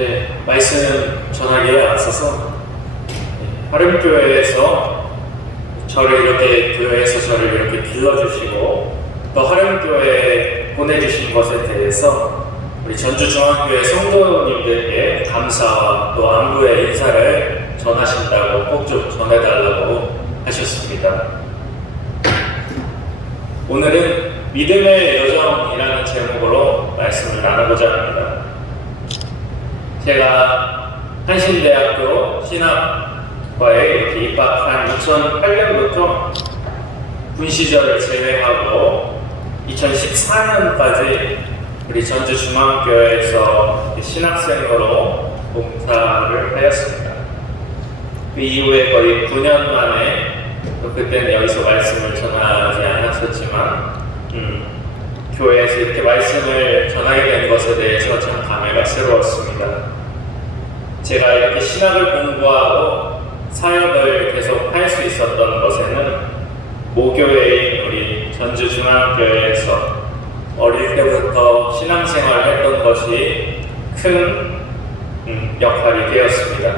네, 말씀 전하기에 앞서서 화림교회에서 교회에서 저를 이렇게 길러주시고 또 화림교회에 보내주신 것에 대해서 우리 전주중앙교회 성도님들께 감사와 또 안부의 인사를 전하신다고 꼭 좀 전해달라고 하셨습니다. 오늘은 믿음의 여정이라는 제목으로 말씀을 나누고자 합니다. 제가 한신대학교 신학과에 이렇게 입학한 2008년부터 군 시절을 제외하고 2014년까지 우리 전주중앙교회에서 신학생으로 봉사를 하였습니다. 그 이후에 거의 9년 만에 그때는 여기서 말씀을 전하지 않았었지만 교회에서 이렇게 말씀을 전하게 된 것에 대해서 참 감회가 새로웠습니다. 제가 이렇게 신학을 공부하고 사역을 계속 할 수 있었던 것에는 모교회인 우리 전주중앙교회에서 어릴 때부터 신앙생활을 했던 것이 큰 역할이 되었습니다.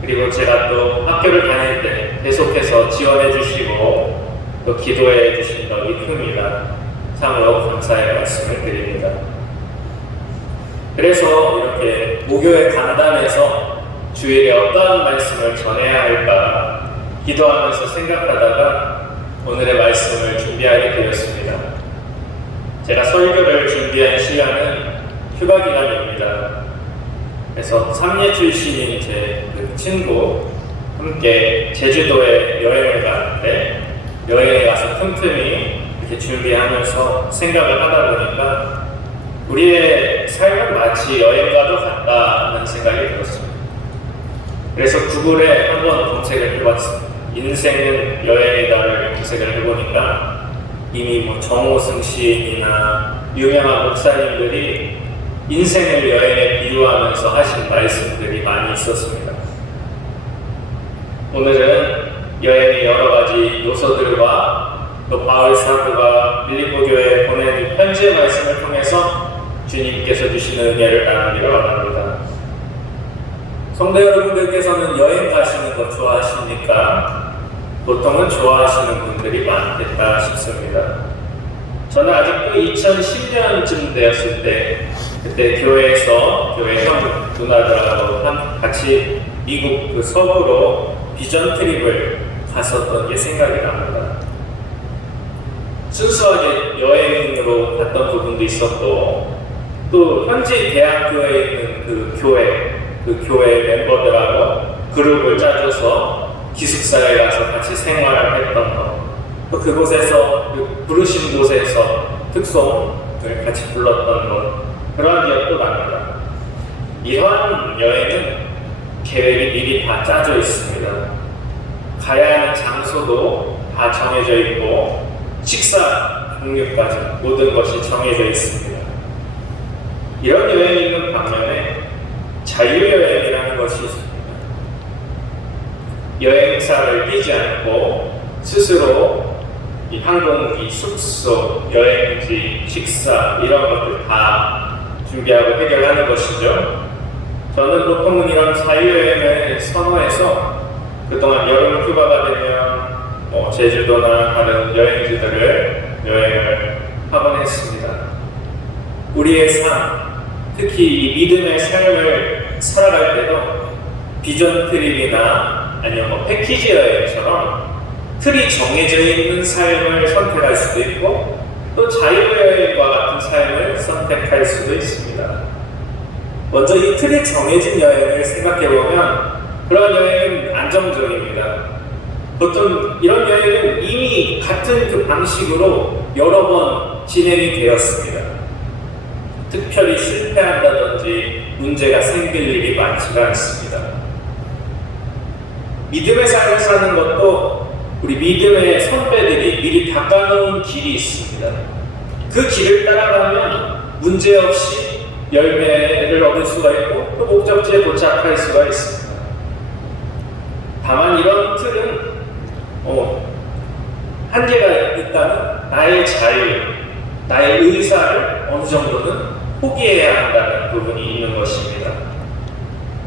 그리고 제가 또 학교를 다닐 때 계속해서 지원해 주시고 또 기도해 주신 덕이 큽니다. 참으로 감사의 말씀을 드립니다. 그래서 이렇게 모교회 강단에서 주일에 어떠한 말씀을 전해야 할까 기도하면서 생각하다가 오늘의 말씀을 준비하게 되었습니다. 제가 설교를 준비한 시간은 휴가 기간입니다. 그래서 삼례 출신인 제 친구 함께 제주도에 여행을 가는데 여행에 가서 틈틈이 이렇게 준비하면서 생각을 하다 보니까 우리의 삶은 마치 여행과도 같다는 생각이 들었습니다. 그래서 구글에 한번 검색을 해봤습니다. 인생은 여행이다를 검색을 해보니까 이미 정호승 시인이나 유명한 목사님들이 인생을 여행에 비유하면서 하신 말씀들이 많이 있었습니다. 오늘은 여행의 여러 가지 요소들과 또 바울 사도가 빌립보 교회에 보내준 편지의 말씀을 통해서 주님께서 주시는 은혜를 나누기를 원합니다. 성도 여러분들께서는 여행 가시는 거 좋아하십니까? 보통은 좋아하시는 분들이 많겠다 싶습니다. 저는 아직도 2010년쯤 되었을 때 그때 교회에서 교회 형 누나들하고 같이 미국 서부로 비전 트립을 갔었던 게 생각이 납니다. 순수하게 여행으로 갔던 부분도 있었고 또 현지 대학교에 있는 그 교회 멤버들하고 그룹을 짜줘서 기숙사에 가서 같이 생활을 했던 것, 또 그곳에서 부르신 곳에서 특송을 같이 불렀던 것, 그런 기억도 납니다. 이러한 여행은 계획이 미리 다 짜져 있습니다. 가야 하는 장소도 다 정해져 있고 식사 종류까지 모든 것이 정해져 있습니다. 이런 여행이 있는 반면에 자유여행이라는 것이 있습니다. 여행사를 끼지 않고 스스로 이 항공기, 숙소, 여행지, 식사 이런 것들 다 준비하고 해결하는 것이죠. 저는 보통은 이런 자유여행을 선호해서 그동안 여름 휴가가 되면 제주도나 다른 여행을 하곤 했습니다. 우리의 삶, 특히 이 믿음의 삶을 살아갈 때도 비전 트립이나 아니면 패키지 여행처럼 틀이 정해져 있는 삶을 선택할 수도 있고 또 자유여행과 같은 삶을 선택할 수도 있습니다. 먼저 이 틀이 정해진 여행을 생각해보면 그런 여행은 안정적입니다. 보통 이런 여행은 이미 같은 그 방식으로 여러 번 진행이 되었습니다. 특별히 실패한다든지 문제가 생길 일이 많지가 않습니다. 믿음의 삶을 사는 것도 우리 믿음의 선배들이 미리 닦아놓은 길이 있습니다. 그 길을 따라가면 문제없이 열매를 얻을 수가 있고 또 목적지에 도착할 수가 있습니다. 다만 이런 틀은 한계가 있다면 나의 자유, 나의 의사를 어느 정도는 포기해야 한다는 부분이 있는 것입니다.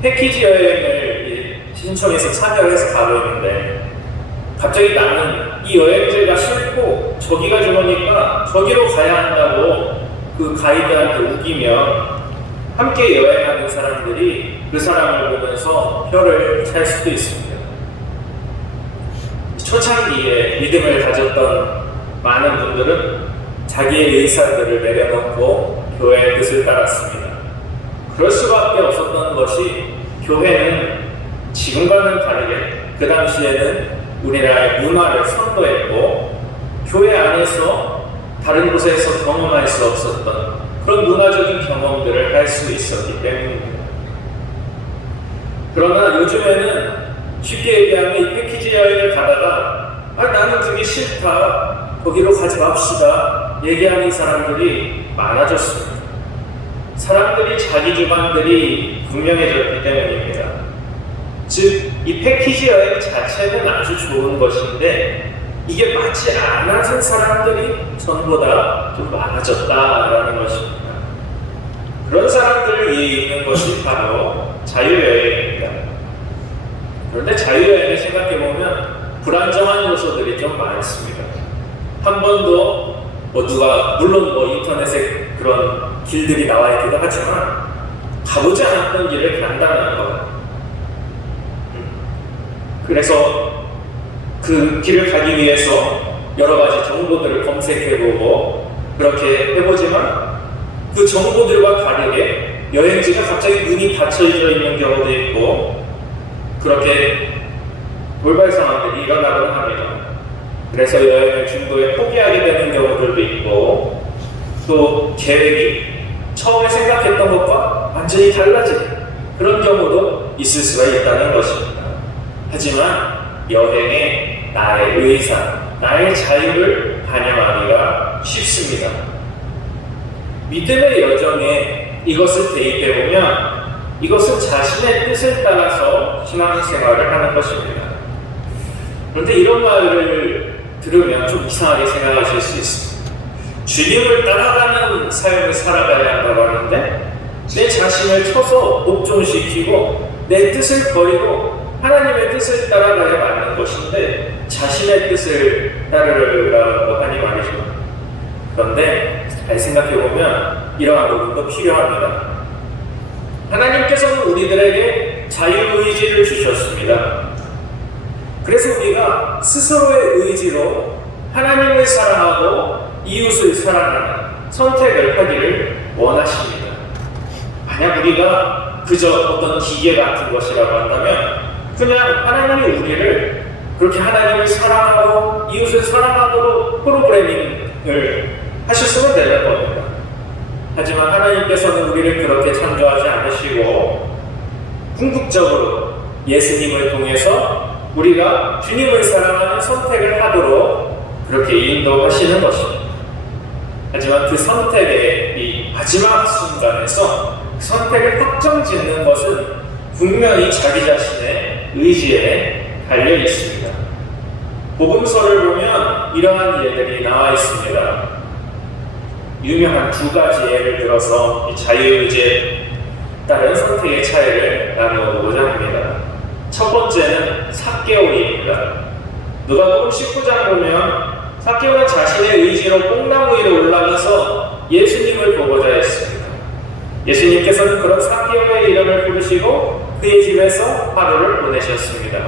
패키지 여행을 신청해서 참여해서 가고 있는데 갑자기 나는 이 여행지가 싫고 저기가 좋으니까 저기로 가야 한다고 그 가이드한테 우기면 함께 여행하는 사람들이 그 사람을 보면서 혀를 찰 수도 있습니다. 초창기에 믿음을 가졌던 많은 분들은 자기의 의사들을 내려놓고 교회의 뜻을 따랐습니다. 그럴 수밖에 없었던 것이 교회는 지금과는 다르게 그 당시에는 우리나라의 문화를 선도했고 교회 안에서 다른 곳에서 경험할 수 없었던 그런 문화적인 경험들을 할 수 있었기 때문입니다. 그러나 요즘에는 쉽게 얘기하면 이 패키지 여행을 가다가 나는 그게 싫다, 거기로 가지 맙시다 얘기하는 사람들이 많아졌습니다. 사람들이 자기 주관들이 분명해졌기 때문입니다. 즉, 이 패키지 여행 자체는 아주 좋은 것인데 이게 맞지 않은 사람들이 전보다 좀 많아졌다라는 것입니다. 그런 사람들을 위해 있는 것이 바로 자유여행입니다. 그런데 자유여행을 생각해보면 불안정한 요소들이 좀 많습니다. 한 번도 물론 인터넷에 그런 길들이 나와 있기도 하지만 가보지 않았던 길을 간다는 것. 그래서 그 길을 가기 위해서 여러 가지 정보들을 검색해보고 그렇게 해보지만 그 정보들과 다르게 여행지가 갑자기 문이 닫혀져 있는 경우도 있고 그렇게 돌발 상황들이 일어나곤 합니다. 그래서 여행을 중도에 포기하게 되는 경우들도 있고 또 계획이 처음에 생각했던 것과 완전히 달라지는 그런 경우도 있을 수가 있다는 것입니다. 하지만 여행에 나의 의사, 나의 자유를 반영하기가 쉽습니다. 믿음의 여정에 이것을 대입해보면 이것은 자신의 뜻을 따라서 신앙생활을 하는 것입니다. 그런데 이런 말을 들으면 좀 이상하게 생각하실 수 있습니다. 주님을 따라가는 삶을 살아가야 한다고 하는데 내 자신을 쳐서 복종시키고 내 뜻을 버리고 하나님의 뜻을 따라가야 맞는 것인데 자신의 뜻을 따르라고 하니 말이죠. 그런데 잘 생각해보면 이러한 부분도 필요합니다. 하나님께서는 우리들에게 자유의지를 주셨습니다. 그래서 우리가 스스로의 의지로 하나님을 사랑하고 이웃을 사랑하는 선택을 하기를 원하십니다. 만약 우리가 그저 어떤 기계 같은 것이라고 한다면 그냥 하나님이 우리를 그렇게 하나님을 사랑하고 이웃을 사랑하도록 프로그래밍을 하셨으면 되는 겁니다. 하지만 하나님께서는 우리를 그렇게 창조하지 않으시고 궁극적으로 예수님을 통해서 우리가 주님을 사랑하는 선택을 하도록 그렇게 인도하시는 것입니다. 하지만 그 선택의 이 마지막 순간에서 그 선택을 확정짓는 것은 분명히 자기 자신의 의지에 달려 있습니다. 복음서를 보면 이러한 예들이 나와 있습니다. 유명한 두 가지 예를 들어서 이 자유의지에 따른 선택의 차이를 나누어보고자 합니다. 첫 번째는 삭개오입니다. 누가복음 19장 보면 삭개오는 자신의 의지로 뽕나무 위로 올라가서 예수님을 보고자 했습니다. 예수님께서는 그런 삭개오의 이름을 부르시고 그의 집에서 하루를 보내셨습니다.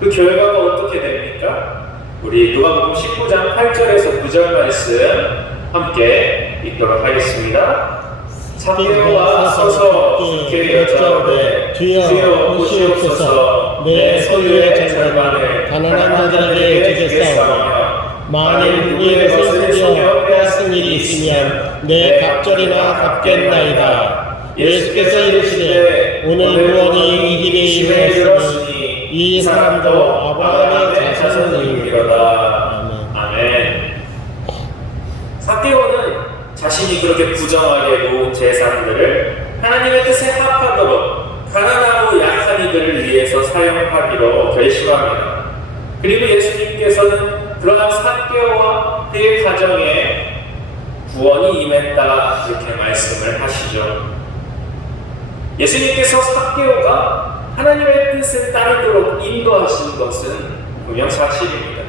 그 결과가 어떻게 됩니까? 우리 누가복음 19장 8절에서 9절 말씀 함께 읽도록 하겠습니다. 삭개오가 서서 주께 여짜오되 주여 보시옵소서 내 소유의 절반을 가난한 자들에게 주겠사오며 만일 이 것을 숨겨 빼앗은 일이 있으면 내 갑절이나 갚겠나이다. 예수께서 이르시되 오늘 구원이 이 길에 이르렀으니 이 사람도 아브라함의 자손이니로다. 아멘. 삭개오는 자신이 그렇게 부정하게 놓은 재산들을 하나님의 뜻에 합하도록 가난하고 약한 이들을 위해서 사용하기로 결심합니다. 그리고 예수님께서는 그러한 삭개오와 그의 가정에 구원이 임했다 이렇게 말씀을 하시죠. 예수님께서 삭개오가 하나님의 뜻을 따르도록 인도하신 것은 분명 사실입니다.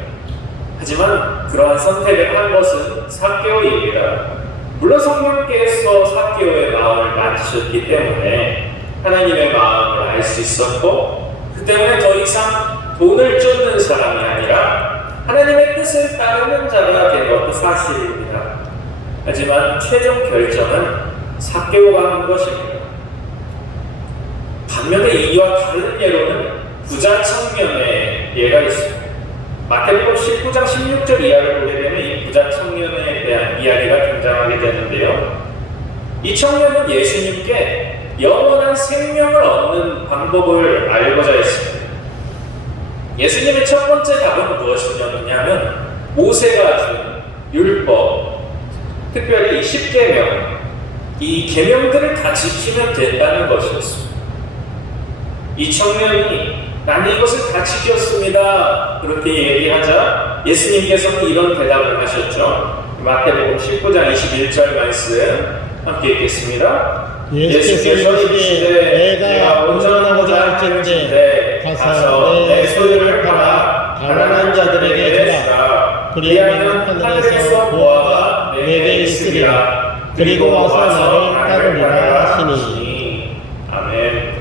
하지만 그러한 선택을 한 것은 삭개오입니다. 물론 성령께서 삭개오의 마음을 만지셨기 때문에 하나님의 마음을 알 수 있었고, 그 때문에 더 이상 돈을 쫓는 사람이 아니라 하나님의 뜻을 따르는 자가 된 것도 사실입니다. 하지만 최종 결정은 삭개오가 한 것입니다. 반면에 이와 다른 예로는 부자 청년의 예가 있습니다. 마태복음 19장 16절 이하를 보게 되면 이 부자 청년에 대한 이야기가 등장하게 되는데요. 이 청년은 예수님께 영원한 생명을 얻는 방법을 알고자 했습니다. 예수님의 첫 번째 답은 무엇이냐면 모세가 준 율법, 특별히 10계명, 이 계명들을 다 지키면 된다는 것이었습니다. 이 청년이 나는 이것을 다 지켰습니다, 그렇게 얘기하자 예수님께서는 이런 대답을 하셨죠. 마태복음 19장 21절 말씀 함께 읽겠습니다. 예수께서 이르시되 내가 온전하고자 할진대 가서 내 소유를 팔아 가난한 자들에게 주라. 그리하면 하늘에서 보화가 내게 있으리라. 그리고 와서 나를 따르리라 하시니. 아멘.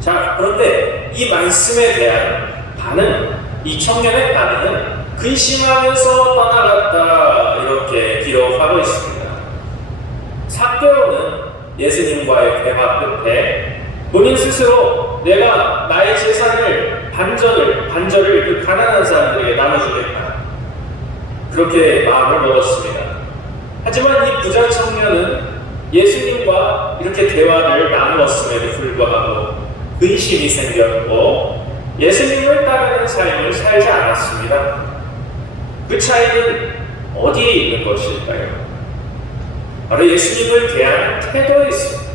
자, 그런데 이 말씀에 대한 반응, 이 청년의 반응은 근심하면서 떠나갔다, 이렇게 기록하고 있습니다. 삭개오는 예수님과의 대화 끝에 본인 스스로 내가 나의 재산을 반절을 그 가난한 사람들에게 나눠주겠다, 그렇게 마음을 먹었습니다. 하지만 이 부자 청년은 예수님과 이렇게 대화를 나누었음에도 불구하고 근심이 생겼고 예수님을 따르는 삶을 살지 않았습니다. 그 차이는 어디에 있는 것일까요? 바로 예수님을 대한 태도에 있습니다.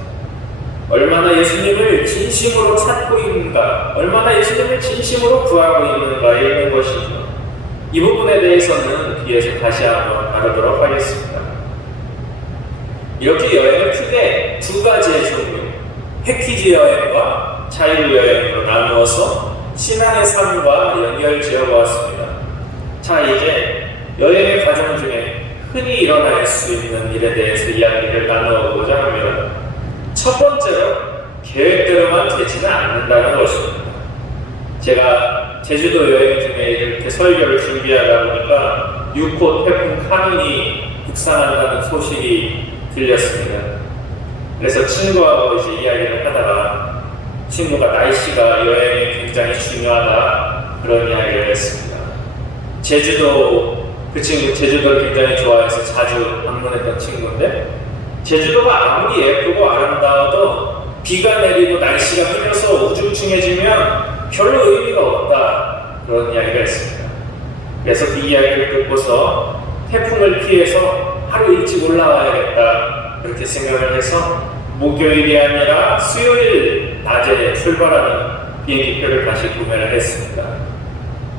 얼마나 예수님을 진심으로 찾고 있는가, 얼마나 예수님을 진심으로 구하고 있는가에 있는 것이죠. 이 부분에 대해서는 뒤에서 다시 한번 다루도록 하겠습니다. 이렇게 여행을 크게 두 가지의 종류, 패키지 여행과 자유 여행으로 나누어서 신앙의 삶과 연결 지어보았습니다. 자, 이제 여행의 과정 중에 흔히 일어날 수 있는 일에 대해서 이야기를 나누어보고자 합니다. 첫 번째로, 계획대로만 되지는 않는다는 것입니다. 제가 제주도 여행 중에 이렇게 설교를 준비하다 보니까 6호 태풍 카눈이 북상한다는 소식이 들렸습니다. 그래서 친구하고 이제 이야기를 하다가 친구가 날씨가 여행에 굉장히 중요하다, 그런 이야기를 했습니다. 그 친구 제주도를 굉장히 좋아해서 자주 방문했던 친구인데, 제주도가 아무리 예쁘고 아름다워도 비가 내리고 날씨가 흐려서 우중충해지면 별로 의미가 없다, 그런 이야기가 있습니다. 그래서 그 이야기를 듣고서 태풍을 피해서 하루 일찍 올라와야겠다, 그렇게 생각을 해서 목요일이 아니라 수요일 낮에 출발하는 비행기표를 다시 구매를 했습니다.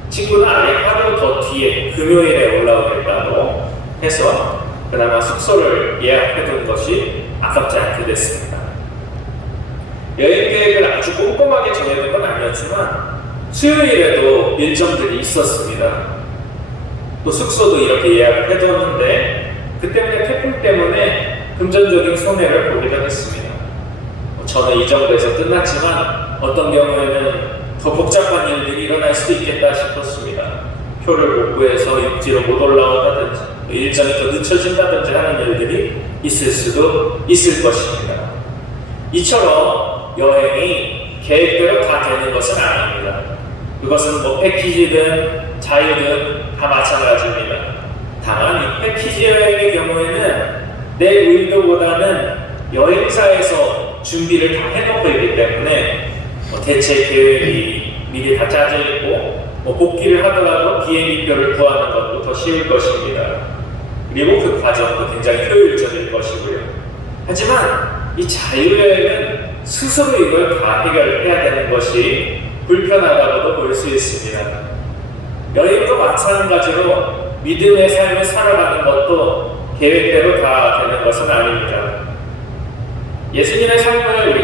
친구는 아예 하루 더 뒤에 금요일에 올라오겠다고 해서 그나마 숙소를 예약해둔 것이 아깝지 않게 됐습니다. 여행 계획을 아주 꼼꼼하게 정해둔 건 아니었지만 수요일에도 일정들이 있었습니다. 또 숙소도 이렇게 예약을 해뒀는데 그 때문에 태풍 때문에 금전적인 손해를 보기도 했습니다. 저는 이 정도에서 끝났지만 어떤 경우에는 더 복잡한 일들이 일어날 수도 있겠다 싶었습니다. 표를 못 구해서 육지로 못 올라온다든지 일정이 더 늦춰진다든지 하는 일들이 있을 수도 있을 것입니다. 이처럼 여행이 계획대로 다 되는 것은 아닙니다. 그것은 뭐 패키지든 자유든 다 마찬가지입니다. 다만 이 패키지 여행의 경우에는 내 의도보다는 여행사에서 준비를 다 해놓고 있기 때문에 대체 계획이 미리 다 짜져 있고 복귀를 하더라도 비행기표를 구하는 것도 더 쉬울 것입니다. 그리고 그 과정도 굉장히 효율적일 것이고요. 하지만 이 자유여행은 스스로 이걸 다 해결해야 되는 것이 불편하다고도 볼 수 있습니다. 여행도 마찬가지로 믿음의 삶을 살아가는 것도 계획대로 다 되는 것은 아닙니다. 예수님의 삶을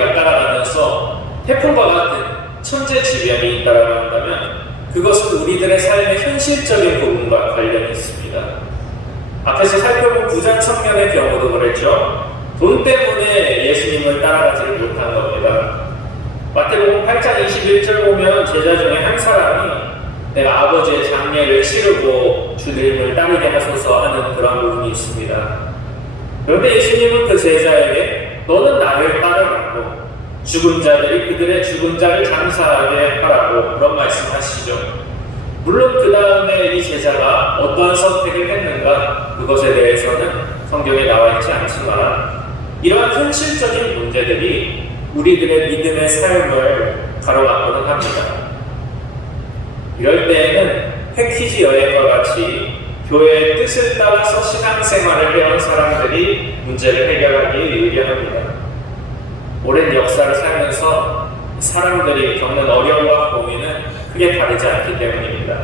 나타나면서 태풍과 같은 천재지변이 있다고 한다면 그것은 우리들의 삶의 현실적인 부분과 관련이 있습니다. 앞에서 살펴본 부자 청년의 경우도 그랬죠. 돈 때문에 예수님을 따라가지를 못한 겁니다. 마태복음 8장 21절 보면 제자 중에 한 사람이 내가 아버지의 장례를 치르고 주님을 따르게 하소서 하는 그런 부분이 있습니다. 그런데 예수님은 그 제자에게 너는 나를 따르라고 죽은 자들이 그들의 죽은 자를 장사하게 하라고 그런 말씀하시죠. 물론 그 다음에 이 제자가 어떠한 선택을 했는가 그것에 대해서는 성경에 나와 있지 않지만 이러한 현실적인 문제들이 우리들의 믿음의 삶을 가로막고는 합니다. 이럴 때에는 패키지 여행과 같이 교회의 뜻을 따라서 신앙생활을 해온 사람들이 문제를 해결하기에 유리합니다. 오랜 역사를 살면서 사람들이 겪는 어려움과 고민은 크게 다르지 않기 때문입니다.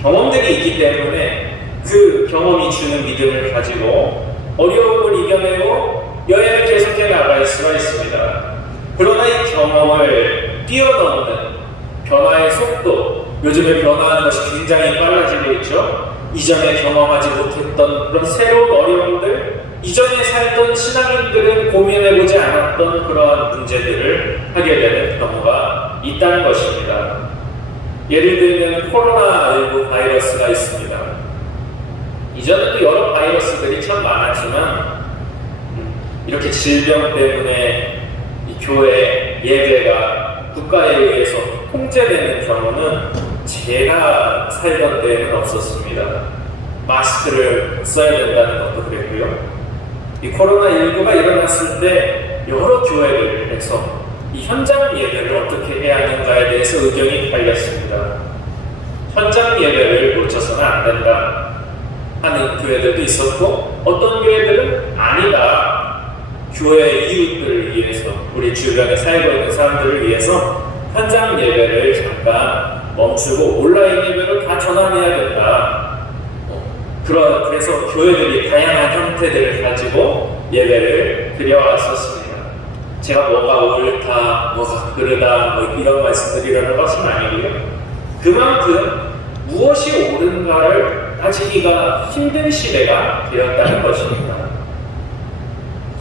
경험들이 있기 때문에 그 경험이 주는 믿음을 가지고 어려움을 이겨내고 여행을 계속해 나갈 수가 있습니다. 그러나 이 경험을 뛰어넘는 변화의 속도, 요즘에 변화하는 것이 굉장히 빨라지고 있죠. 이전에 경험하지 못했던 그런 새로운 어려움들, 이전에 살던 신앙인들은 고민해보지 않았던 그러한 문제들을 하게 되는 경우가 있다는 것입니다. 예를 들면 코로나19 바이러스가 있습니다. 이전에도 여러 바이러스들이 참 많았지만 이렇게 질병 때문에 이 교회 예배가 국가에 의해서 통제되는 경우는 제가 살던 때에는 없었습니다. 마스크를 써야 된다는 것도 그랬고요. 이 코로나19가 일어났을 때 여러 교회들에서 이 현장 예배를 어떻게 해야 하는가에 대해서 의견이 갈렸습니다. 현장 예배를 놓쳐서는 안 된다 하는 교회들도 있었고 어떤 교회들은 아니다. 교회 이웃들을 위해서 우리 주변에 살고 있는 사람들을 위해서 현장 예배를 잠깐 멈추고 온라인 예배로 다 전환해야 된다. 그래서 교회들이 다양한 형태들을 가지고 예배를 드려왔었습니다. 제가 뭐가 옳다, 뭐가 그르다 이런 말씀드리려는 것은 아니고요. 그만큼 무엇이 옳은가를 따지기가 힘든 시대가 되었다는 것입니다.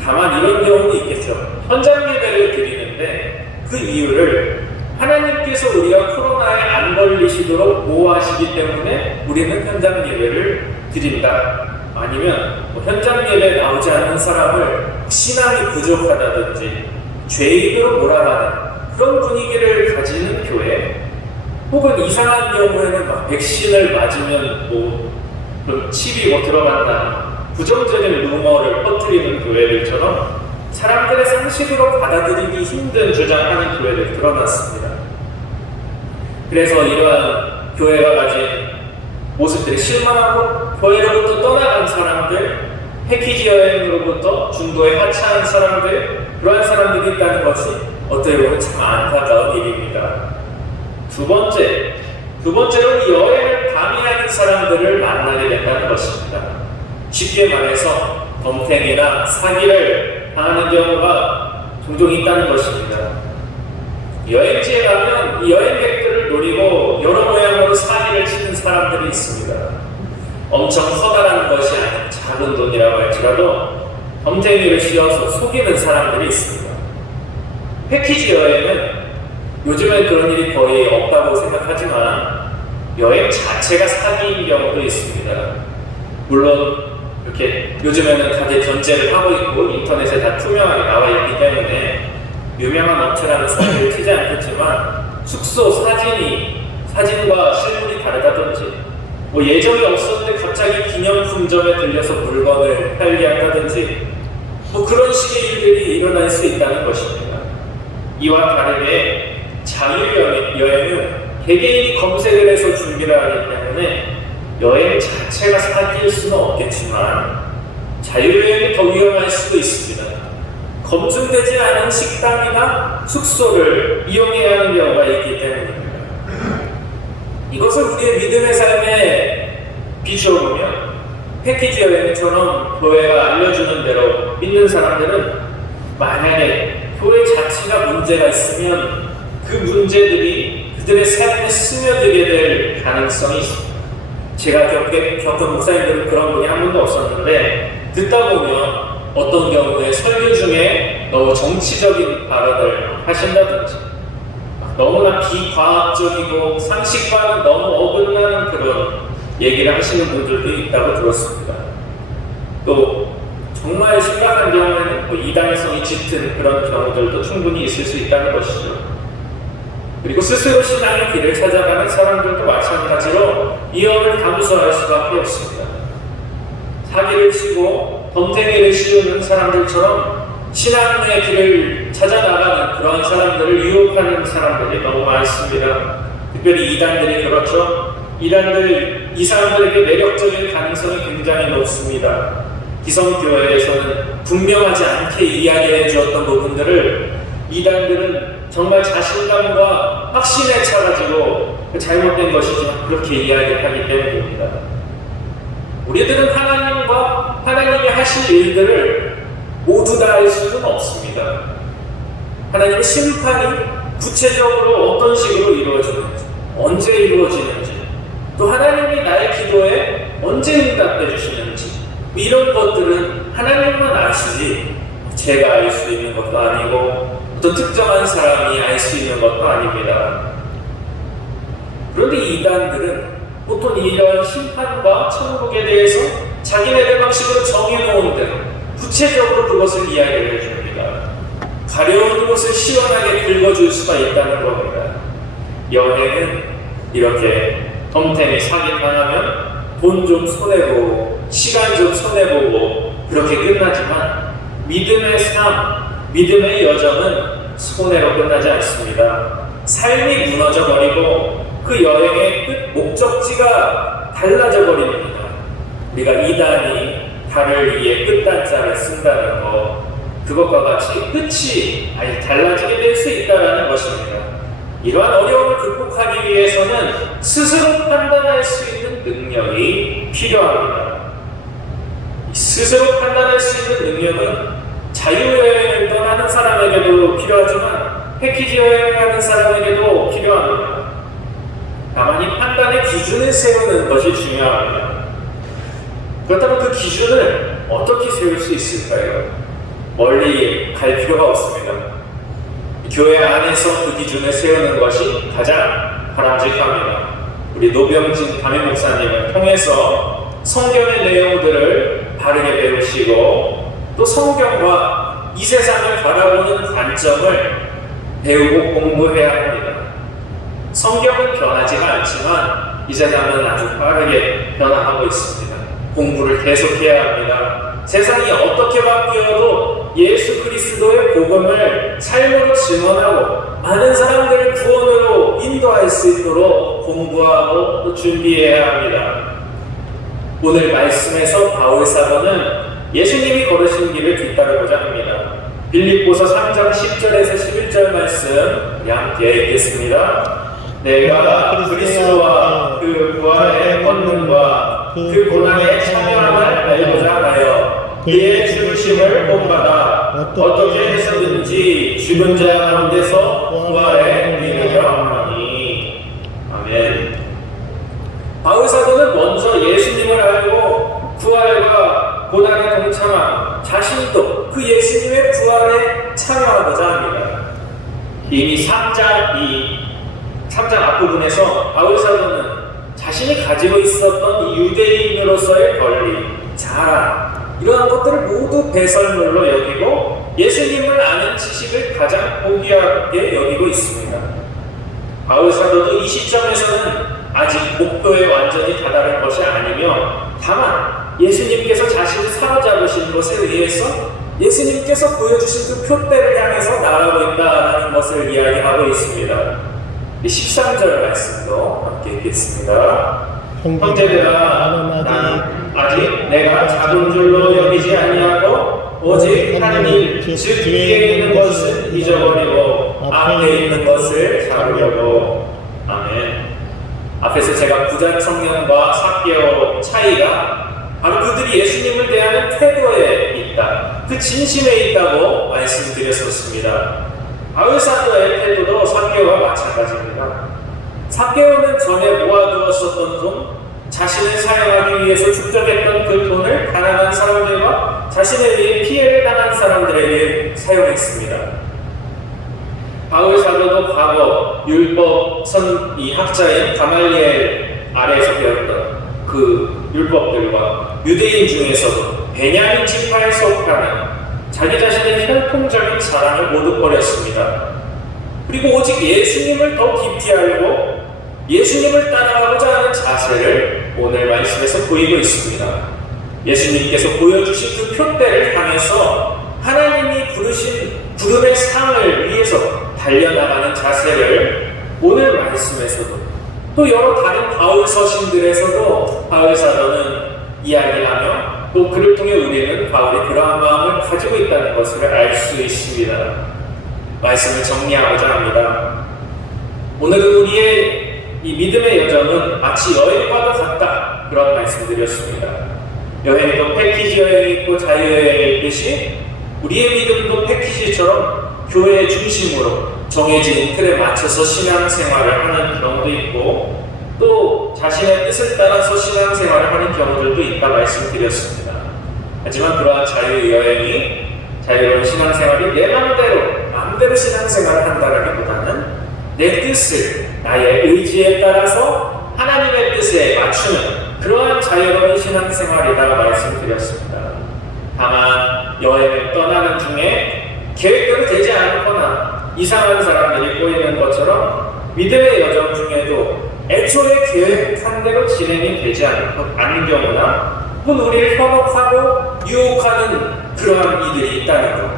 다만 이런 경우도 있겠죠. 현장 예배를 드리는데 그 이유를 하나님께서 우리가 코로나에 안 걸리시도록 보호하시기 때문에 우리는 현장 예배를 드린다. 아니면 현장 예배에 나오지 않는 사람을 신앙이 부족하다든지 죄인으로 몰아가는 그런 분위기를 가지는 교회, 혹은 이상한 경우에는 막 백신을 맞으면 그런 칩이 들어간다, 부정적인 루머를 퍼뜨리는 교회들처럼 사람들의 상식으로 받아들이기 힘든 주장하는 교회들이 드러났습니다. 그래서 이러한 교회가 가진 모습들이 실망하고 교회로부터 떠나간 사람들, 패키지 여행으로부터 중도에 하차한 사람들, 그러한 사람들이 있다는 것이 어떻게 보면 참 안타까운 일입니다. 두 번째로 이 여행을 방해하는 사람들을 만나게 된다는 것입니다. 쉽게 말해서 덤탱이나 사기를 당하는 경우가 종종 있다는 것입니다. 여행지에 가면 이 여행객들을 노리고 여러 모양으로 사기를 치는 사람들이 있습니다. 엄청 커다란 것이 아닌 작은 돈이라고 할지라도 덤탱이를 씌워서 속이는 사람들이 있습니다. 패키지 여행은 요즘엔 그런 일이 거의 없다고 생각하지만 여행 자체가 사기인 경우도 있습니다. 물론 이렇게 요즘에는 다들 견제를 하고 있고 인터넷에 다 투명하게 나와 있기 때문에 유명한 업체라는 사기를 치지 않겠지만 숙소 사진과 실물이 다르다든지 예정이 없었는데 갑자기 기념품점에 들려서 물건을 팔기한다든지 그런 식의 일들이 일어날 수 있다는 것입니다. 이와 다르게 자유여행은 개개인이 검색을 해서 준비를 하기 때문에 여행 자체가 사기일 수는 없겠지만 자유여행이 더 위험할 수도 있습니다. 검증되지 않은 식당이나 숙소를 이용해야 하는 경우가 있기 때문입니다. 이것을 우리의 믿음의 삶에 비추어보면 패키지 여행처럼 교회가 알려주는 대로 믿는 사람들은 만약에 교회 자체가 문제가 있으면 그 문제들이 그들의 삶에 스며들게 될 가능성이 있습니다. 제가 겪은 목사님들은 그런 분이 한 분도 없었는데, 듣다 보면 어떤 경우에 설교 중에 너무 정치적인 발언을 하신다든지, 너무나 비과학적이고 상식과는 너무 어긋나는 그런 얘기를 하시는 분들도 있다고 들었습니다. 또 정말 심각한 경우에는 이단성이 짙은 그런 경우들도 충분히 있을 수 있다는 것이죠. 그리고 스스로 신앙의 길을 찾아가는 사람들도 마찬가지로 위험을 감수할 수밖에 없습니다. 사기를 치고 덤탱이를 씌우는 사람들처럼 신앙의 길을 찾아나가는 그러한 사람들을 유혹하는 사람들이 너무 많습니다. 특별히 이단들이 그렇죠. 이단들, 이 사람들에게 매력적인 가능성이 굉장히 높습니다. 기성교회에서는 분명하지 않게 이야기해 주었던 부분들을 이단들은 정말 자신감과 확신에 차가지고 잘못된 것이지만 그렇게 이야기를 하기 때문입니다. 우리들은 하나님과 하나님이 하실 일들을 모두 다 알 수는 없습니다. 하나님의 심판이 구체적으로 어떤 식으로 이루어지는지, 언제 이루어지는지, 또 하나님이 나의 기도에 언제 응답해 주시는지, 이런 것들은 하나님만 아시지 제가 알 수 있는 것도 아니고 어떤 특정한 사람이 알 수 있는 것도 아닙니다. 그런데 이단들은 보통 이런 심판과 천국에 대해서 자기네들 방식으로 정해놓은 대로 구체적으로 그것을 이야기를 해줍니다. 가려운 곳을 시원하게 긁어줄 수가 있다는 겁니다. 연애는 이렇게 덤탱이 사기당하면 돈 좀 손해보고 시간 좀 손해보고 그렇게 끝나지만 믿음의 삶, 믿음의 여정은 손해로 끝나지 않습니다. 삶이 무너져버리고 그 여행의 끝 목적지가 달라져 버립니다. 우리가 이단이 달을 위해 끝단자를 쓴다는 것, 그것과 같이 끝이 아예 달라지게 될 수 있다는 것입니다. 이러한 어려움을 극복하기 위해서는 스스로 판단할 수 있는 능력이 필요합니다. 스스로 판단할 수 있는 능력은 자유여행을 떠나는 사람에게도 필요하지만 패키지 여행을 하는 사람에게도 필요합니다. 다만 이 판단의 기준을 세우는 것이 중요합니다. 그렇다면 그 기준을 어떻게 세울 수 있을까요? 멀리 갈 필요가 없습니다. 교회 안에서 그 기준을 세우는 것이 가장 바람직합니다. 우리 노병진 담임 목사님을 통해서 성경의 내용들을 바르게 배우시고 또 성경과 이 세상을 바라보는 관점을 배우고 공부해야 합니다. 성경은 변하지가 않지만 이 세상은 아주 빠르게 변화하고 있습니다. 공부를 계속해야 합니다. 세상이 어떻게 바뀌어도 예수 그리스도의 복음을 삶으로 증언하고 많은 사람들을 구원으로 인도할 수 있도록 공부하고 또 준비해야 합니다. 오늘 말씀에서 바울 사도는 예수님이 걸으신 길을 뒤따르고자 합니다. 빌립보서 3장 10절에서 11절 말씀 우리 함께 읽겠습니다. 내가 그리스도와 그 부활의 권능과 그 고난의 참여함을 알고자 하여 그의 죽으심을 본받아 어떻게 해서든지 죽은 자 가운데서 부활에 이르려 하노니. 아멘. 바울 사도는 먼저 예수님을 알고 부활과 고난에 동참한 자신도 그 예수님의 부활에 참여하고자 합니다. 이미 3장 앞부분에서 바울 사도는 자신이 가지고 있었던 유대인으로서의 권리, 자랑, 이러한 것들을 모두 배설물로 여기고 예수님을 아는 지식을 가장 고귀하게 여기고 있습니다. 바울 사도도 이 시점에서는 아직 목표에 완전히 다다른 것이 아니며 다만 예수님께서 자신을 사로잡으신 것에 의해서 예수님께서 보여주신 그 표대를 향해서 나아가고 있다는 것을 이야기하고 있습니다. 13절 말씀도 함께 읽겠습니다. 형제들아, 난 아직 내가 작은 줄로 여기지 아니하고 오직 한 일, 즉 뒤에 있는 것을 잊어버리고 앞에 있는 것을 잡으려고. 아멘. 앞에서 제가 부자 청년과 삭개오 차이가 바로 그들이 예수님을 대하는 태도에 있다. 그 진심에 있다고 말씀드렸었습니다. 바울 사도의 태도도 삭개오와 마찬가지입니다. 삭개오는 전에 모아두었었던 돈, 자신을 사용하기 위해서 축적했던 그 돈을 가난한 사람들과 자신에 의해 피해를 당한 사람들에게 사용했습니다. 바울 사도도 과거 율법 이 학자인 가말리엘 아래에서 배웠던 그 율법들과 유대인 중에서도 베냐민 지파에 속하는 자기 자신의 혈통적인 자랑을 모두 버렸습니다. 그리고 오직 예수님을 더 깊이 알고 예수님을 따라가고자 하는 자세를 오늘 말씀에서 보이고 있습니다. 예수님께서 보여주신 그 표대를 향해서 하나님이 부르신 부름의 상을 위해서 달려나가는 자세를 오늘 말씀에서도 또 여러 다른 바울 서신들에서도 바울 사도는 이야기하며 또 그를 통해 우리는 바울이 그러한 마음을 가지고 있다는 것을 알 수 있습니다. 말씀을 정리하고자 합니다. 오늘은 우리의 이 믿음의 여정은 마치 여행과도 같다, 그런 말씀드렸습니다. 여행도 패키지 여행이 있고 자유여행이 있듯이 우리의 믿음도 패키지처럼 교회 중심으로 정해진 틀에 맞춰서 신앙생활을 하는 경우도 있고 또 자신의 뜻을 따라서 신앙생활을 하는 경우들도 있다 말씀드렸습니다. 하지만 그러한 자유로운 신앙생활이 내 마음대로 신앙생활을 한다라기보다는 내 뜻을 나의 의지에 따라서 하나님의 뜻에 맞추는 그러한 자유로운 신앙생활이다 말씀드렸습니다. 다만 여행을 떠나는 중에 계획대로 되지 않거나 이상한 사람들이 꼬이는 것처럼 믿음의 여정 중에도 애초에 계획한 대로 진행이 되지 않는 경우나 혹은 우리를 현혹하고 유혹하는 그러한 이들이 있다는 것.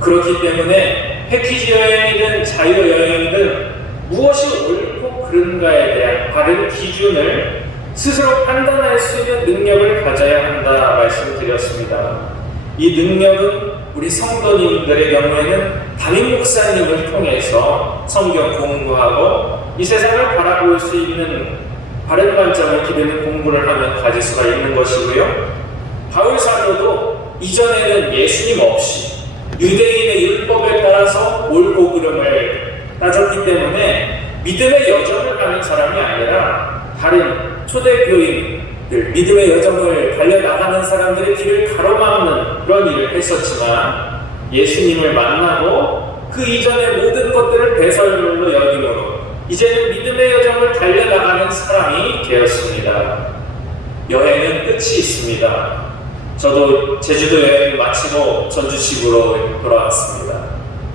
그렇기 때문에 패키지 여행이든 자유여행이든 무엇이 옳고 그른가에 대한 바른 기준을 스스로 판단할 수 있는 능력을 가져야 한다 말씀드렸습니다. 이 능력은 우리 성도님들의 경우에는 담임 목사님을 통해서 성경 공부하고 이 세상을 바라볼 수 있는 바른 관점을 기르는 공부를 하면 가질 수가 있는 것이고요. 바울 사도도 이전에는 예수님 없이 유대인의 율법에 따라서 옳고 그름을 따졌기 때문에 믿음의 여정을 가는 사람이 아니라 다른 초대교인들, 믿음의 여정을 달려나가는 사람들의 길을 가로막는 그런 일을 했었지만 예수님을 만나고 그 이전의 모든 것들을 배설물로 여김으로 이제는 믿음의 여정을 달려나가는 사람이 되었습니다. 여행은 끝이 있습니다. 저도 제주도 여행을 마치고 전주집으로 돌아왔습니다.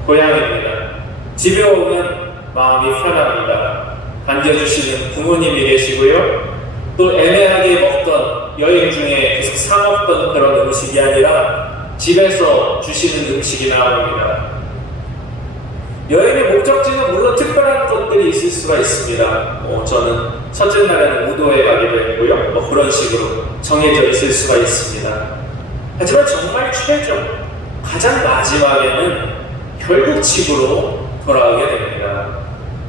고향입니다. 집에 오면 마음이 편합니다. 반겨주시는 부모님이 계시고요. 또 애매하게 먹던 여행 중에 계속 사 먹던 그런 음식이 아니라 집에서 주시는 음식이 나옵니다. 여행의 목적지는 물론 특별한 것들이 있을 수가 있습니다. 저는 첫째 날에는 우도에 가기도 했고요. 그런 식으로 정해져 있을 수가 있습니다. 하지만 정말 최종, 가장 마지막에는 결국 집으로 돌아오게 됩니다.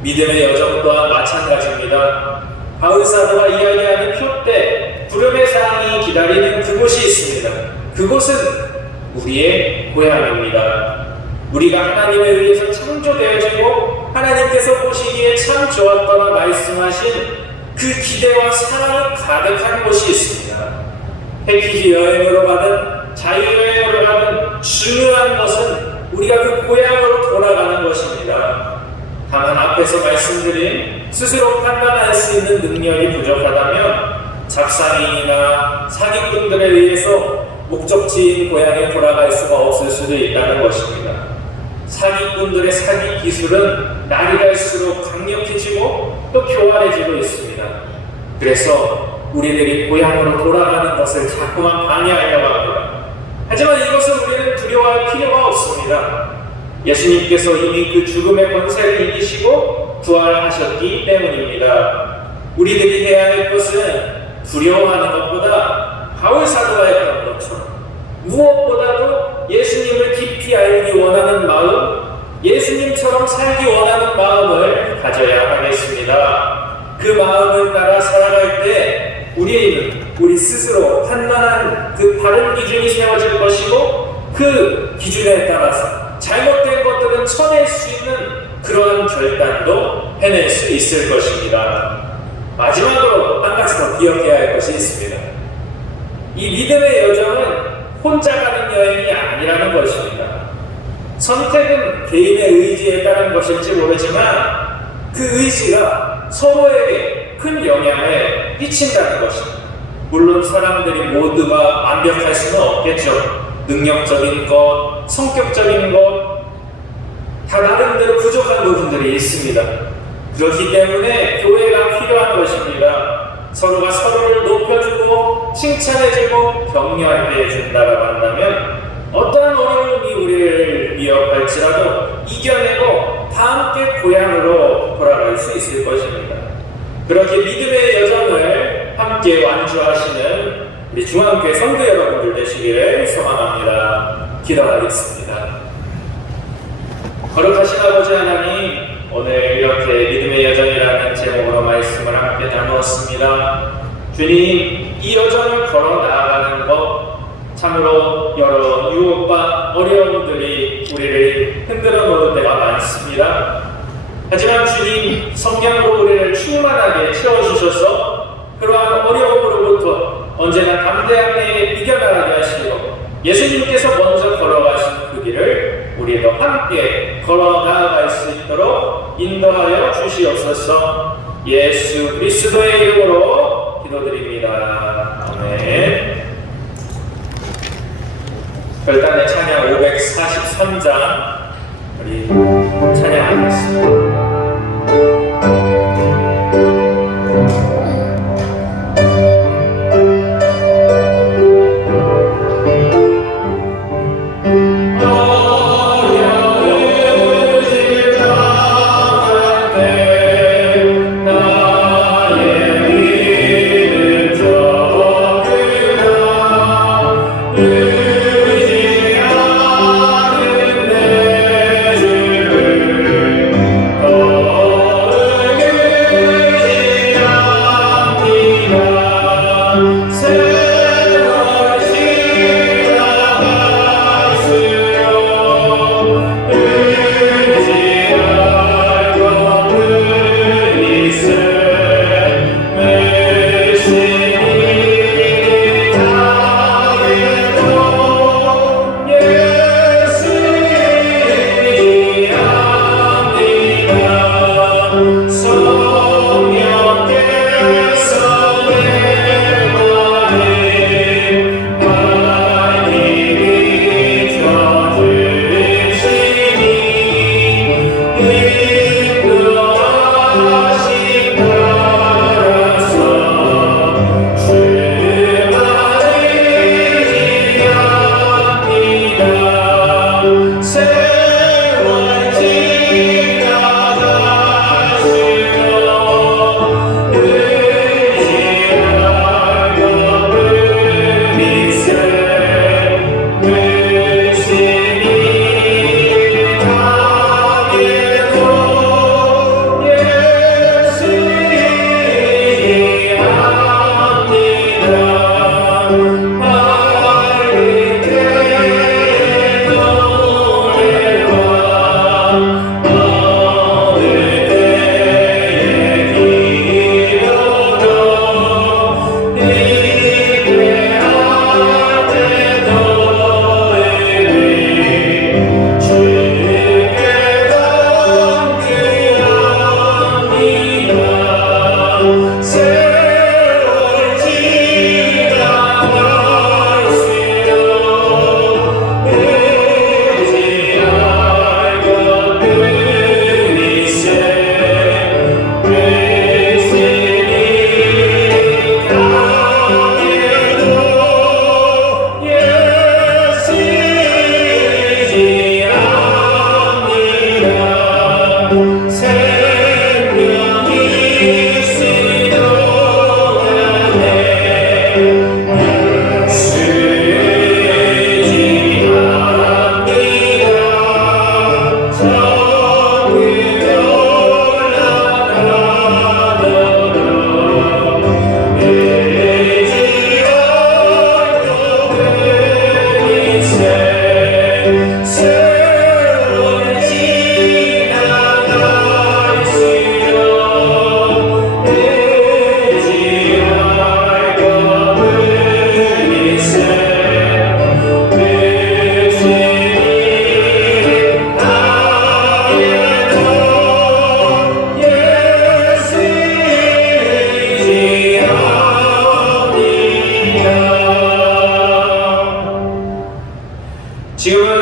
믿음의 여정 또한 마찬가지입니다. 바울 사도가 이야기하는 표대, 부름의 상이 기다리는 그곳이 있습니다. 그곳은 우리의 고향입니다. 우리가 하나님에 의해서 창조되어지고 하나님께서 보시기에 참 좋았더라 말씀하신 그 기대와 사랑이 가득한 곳이 있습니다. 패키지 여행으로 가든 자유여행으로 가든 중요한 것은 우리가 그 고향으로 돌아가는 것입니다. 다만 앞에서 말씀드린 스스로 판단할 수 있는 능력이 부족하다면 잡상인이나 사기꾼들에 의해서 목적지인 고향에 돌아갈 수가 없을 수도 있다는 것입니다. 사기꾼들의 사기 기술은 날이 갈수록 강력해지고 또 교활해지고 있습니다. 그래서 우리들이 고향으로 돌아가는 것을 자꾸만 방해하려고 합니다. 하지만 이것은 우리는 두려워할 필요가 없습니다. 예수님께서 이미 그 죽음의 권세를 이기시고 부활하셨기 때문입니다. 우리들이 해야 할 것은 두려워하는 것보다 바울 사도가 했던 것처럼 무엇보다도 예수님을 깊이 알기 원하는 마음, 예수님처럼 살기 원하는 마음을 가져야 하겠습니다. 그 마음을 따라 살아갈 때 우리는 우리 스스로 판단한 그 바른 기준이 세워질 것이고 그 기준에 따라서 잘못된 것들은 쳐낼 수 있는 그러한 결단도 해낼 수 있을 것입니다. 마지막으로 한 가지 더 기억해야 할 것이 있습니다. 이 믿음의 여정은 혼자 가는 여행이 아니라는 것입니다. 선택은 개인의 의지에 따른 것일지 모르지만 그 의지가 서로에게 큰 영향을 끼친다는 것입니다. 물론 사람들이 모두가 완벽할 수는 없겠죠. 능력적인 것, 성격적인 것, 다 나름대로 부족한 부분들이 있습니다. 그렇기 때문에 교회가 필요한 것입니다. 서로가 서로를 높여주고 칭찬해주고 격려해 준다라고 한다면 어떠한 어려움이 우리를 위협할지라도 이겨내고 다 함께 고향으로 돌아갈 수 있을 것입니다. 그렇게 믿음의 여정을 함께 완주하시는 우리 중앙교회 성도 여러분들 되시기를 소망합니다. 기도하겠습니다. 거룩하신 아버지 하나님, 오늘 이렇게 믿음의 여정이라는 제목으로 말씀을 함께 나누었습니다. 주님, 이 여정을 걸어 나아가는 것 참으로 여러 유혹과 어려움들이 우리를 흔들어 놓을 때가 많습니다. 하지만 주님, 성령으로 우리를 충만하게 채워주셔서 그러한 어려움으로부터 언제나 담대하게 이겨나가게 하시고 예수님께서 먼저 걸어가신 그 길을 우리도 함께 걸어 나아갈 수 있도록 인도하여 주시옵소서. 예수 그리스도의 이름으로 기도드립니다. 아멘. 별단의 찬양 543장 우리 찬양하겠습니다. 의지하는 내 주를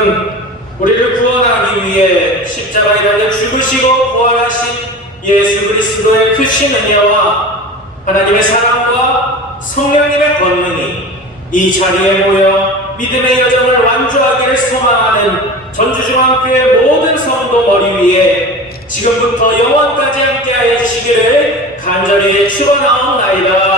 주님은 우리를 구원하기 위해 십자가에 달려 죽으시고 부활하신 예수 그리스도의 크신 은혜와 하나님의 사랑과 성령님의 권능이 이 자리에 모여 믿음의 여정을 완주하기를 소망하는 전주중앙교회 모든 성도 머리 위에 지금부터 영원까지 함께하여 주시기를 간절히 축원하옵나이다.